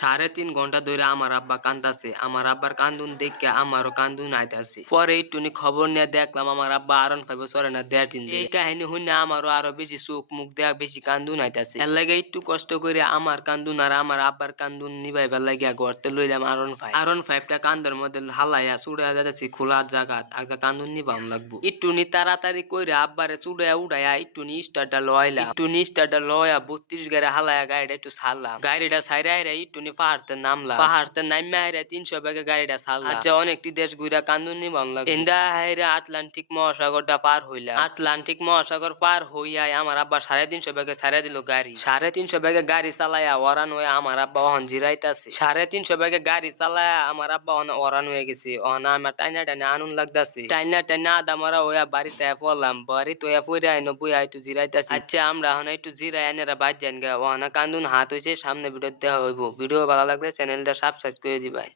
3.5 ঘন্টা ধরে আমার আব্বা কান্দাছে। আমার আব্বার কান্দুন দেইখ্যা আমারও কান্দুন আইতাছে। পরে একটুনি খবর নিয়ে দেখলাম আমার আব্বা R15 চড়ে না 1.5 দিন ধইরা। এই কাহিনী শুইনা আমারও আরো বেশি চোখ মুখ দেয়া বেশি কান্দুন আইতাছে। এর লাইগা একটু কষ্ট করে আমার কান্দুন আর আমার আব্বার কান্দুন নিভাইবার লাগিয়া ঘরতে লইলাম R15। R15 টা কান্দের মধ্যে হালাইয়া চুড়াইয়া যাইতাছি খোলা জাগাত। আগজা কান্দুন নিবাম লাগবো। একটুনি তাড়াতাড়ি কইরা আব্বারে চুড়াইয়া উড়াইয়া একটুনি স্টার্টটা লইলাম। একটুনি স্টার্টটা লইয়া 32 গাড়ি হালাইয়া গাড়িটা একটু ছাড়লাম। গাড়িটা ছাইরা আইরা একটুনি পাহাড়তে নামলাম। পাহাড়তে নাইমা আইরা 300 বেগে গাড়িটা ছাড়লাম। আচ্ছা অনেকটি দেশ ঘুরা কান্দুন নিবাম লাগবো। এন্দা হাইরা আটলান্টিক মহাসাগরটা পার হইলাম। আটলান্টিক মহাসাগর পার হইয়া আমার আব্বা 350 বেগে ছাইরা দিল গাড়ি। 350 বেগে গাড়ি চালাইয়া ওরান হয়ে আমার আব্বা অহন জিরাইতাছে। 350 বেগে গাড়ি চালাইয়া আমার আব্বা ওরান হয়ে গেছে। অহন আমার টাইনা টাইনা আনুন লাগতাছে। টাইনা টাইনা আদা মরা হইয়া বাড়িতে পড়লাম। বাড়িতে হইয়া পড়ে আইনো বইয়া একটু জিরাইতাছি। আচ্ছা আমরা এখন একটু জিরাই আইনারা বাদ যান গা। অহনা কান্দুন হাত হইছে। সামনে ভিডিও দেখা হইব। ভিডিও ভালো লাগলে চ্যানেলটা সাবস্ক্রাইব করে দিবাই।